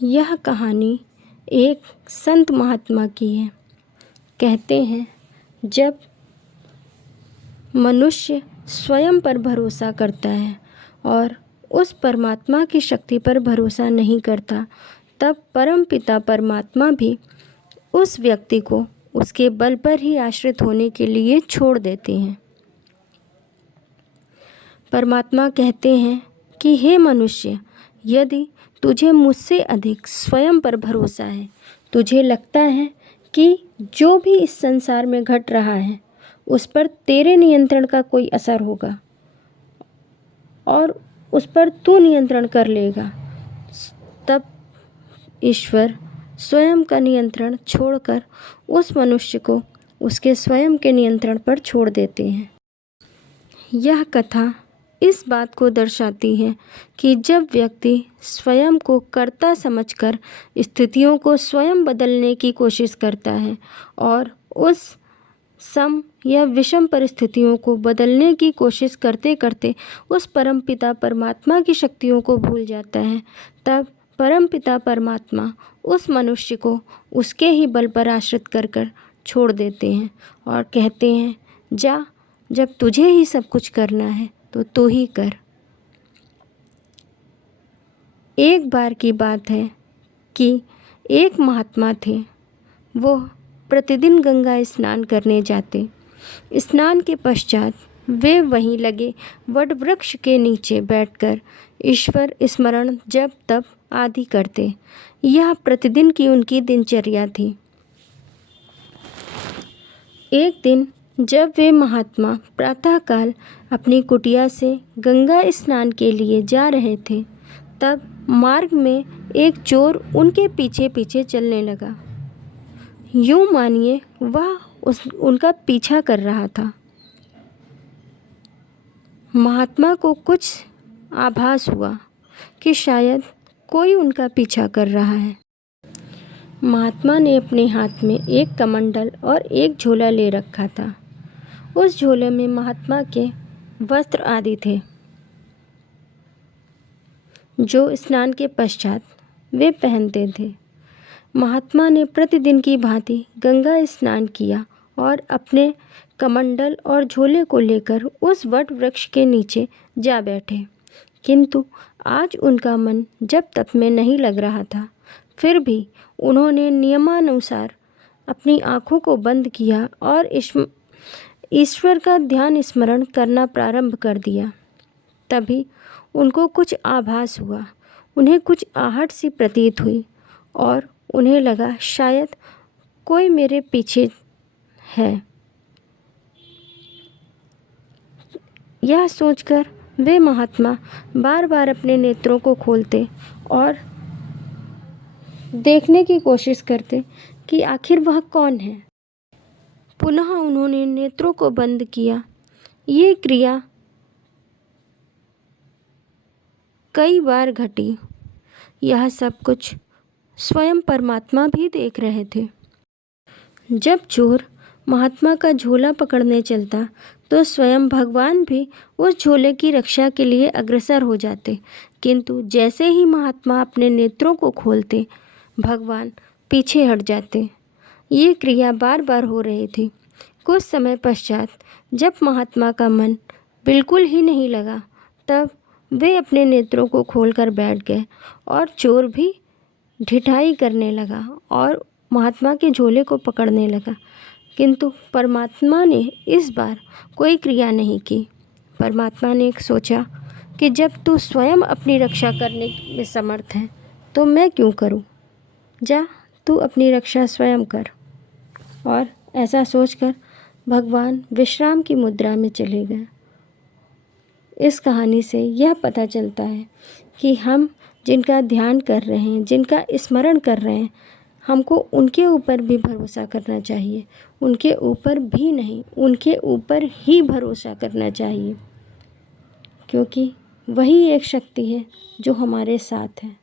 यह कहानी एक संत महात्मा की है। कहते हैं, जब मनुष्य स्वयं पर भरोसा करता है और उस परमात्मा की शक्ति पर भरोसा नहीं करता, तब परमपिता परमात्मा भी उस व्यक्ति को उसके बल पर ही आश्रित होने के लिए छोड़ देते हैं। परमात्मा कहते हैं कि हे मनुष्य, यदि तुझे मुझसे अधिक स्वयं पर भरोसा है, तुझे लगता है कि जो भी इस संसार में घट रहा है उस पर तेरे नियंत्रण का कोई असर होगा और उस पर तू नियंत्रण कर लेगा, तब ईश्वर स्वयं का नियंत्रण छोड़कर उस मनुष्य को उसके स्वयं के नियंत्रण पर छोड़ देते हैं। यह कथा इस बात को दर्शाती है कि जब व्यक्ति स्वयं को कर्ता समझकर स्थितियों को स्वयं बदलने की कोशिश करता है और उस सम या विषम परिस्थितियों को बदलने की कोशिश करते करते उस परमपिता परमात्मा की शक्तियों को भूल जाता है, तब परमपिता परमात्मा उस मनुष्य को उसके ही बल पर आश्रित कर कर छोड़ देते हैं और कहते हैं, जा, जब तुझे ही सब कुछ करना है तो तू ही कर। एक बार की बात है कि एक महात्मा थे। वो प्रतिदिन गंगा स्नान करने जाते। स्नान के पश्चात वे वहीं लगे वट वृक्ष के नीचे बैठकर ईश्वर स्मरण जप तप आदि करते। यह प्रतिदिन की उनकी दिनचर्या थी। एक दिन जब वे महात्मा प्रातःकाल अपनी कुटिया से गंगा स्नान के लिए जा रहे थे, तब मार्ग में एक चोर उनके पीछे पीछे चलने लगा। यूँ मानिए वह उनका पीछा कर रहा था। महात्मा को कुछ आभास हुआ कि शायद कोई उनका पीछा कर रहा है। महात्मा ने अपने हाथ में एक कमंडल और एक झोला ले रखा था। उस झोले में महात्मा के वस्त्र आदि थे, जो स्नान के पश्चात वे पहनते थे। महात्मा ने प्रतिदिन की भांति गंगा स्नान किया और अपने कमंडल और झोले को लेकर उस वट वृक्ष के नीचे जा बैठे। किंतु आज उनका मन जप तप में नहीं लग रहा था। फिर भी उन्होंने नियमानुसार अपनी आँखों को बंद किया और ईश्वर का ध्यान स्मरण करना प्रारंभ कर दिया। तभी उनको कुछ आभास हुआ। उन्हें कुछ आहट सी प्रतीत हुई और उन्हें लगा शायद कोई मेरे पीछे है। यह सोचकर वे महात्मा बार बार अपने नेत्रों को खोलते और देखने की कोशिश करते कि आखिर वह कौन है। पुनः उन्होंने नेत्रों को बंद किया। ये क्रिया कई बार घटी। यह सब कुछ स्वयं परमात्मा भी देख रहे थे। जब चोर महात्मा का झोला पकड़ने चलता तो स्वयं भगवान भी उस झोले की रक्षा के लिए अग्रसर हो जाते, किंतु जैसे ही महात्मा अपने नेत्रों को खोलते, भगवान पीछे हट जाते। ये क्रिया बार बार हो रही थी। कुछ समय पश्चात जब महात्मा का मन बिल्कुल ही नहीं लगा, तब वे अपने नेत्रों को खोलकर बैठ गए और चोर भी ढिठाई करने लगा और महात्मा के झोले को पकड़ने लगा। किंतु परमात्मा ने इस बार कोई क्रिया नहीं की। परमात्मा ने सोचा कि जब तू स्वयं अपनी रक्षा करने में समर्थ है तो मैं क्यों करूं? जा, तू अपनी रक्षा स्वयं कर। और ऐसा सोचकर भगवान विश्राम की मुद्रा में चले गए। इस कहानी से यह पता चलता है कि हम जिनका ध्यान कर रहे हैं, जिनका स्मरण कर रहे हैं, हमको उनके ऊपर भी भरोसा करना चाहिए। उनके ऊपर भी नहीं, उनके ऊपर ही भरोसा करना चाहिए, क्योंकि वही एक शक्ति है जो हमारे साथ है।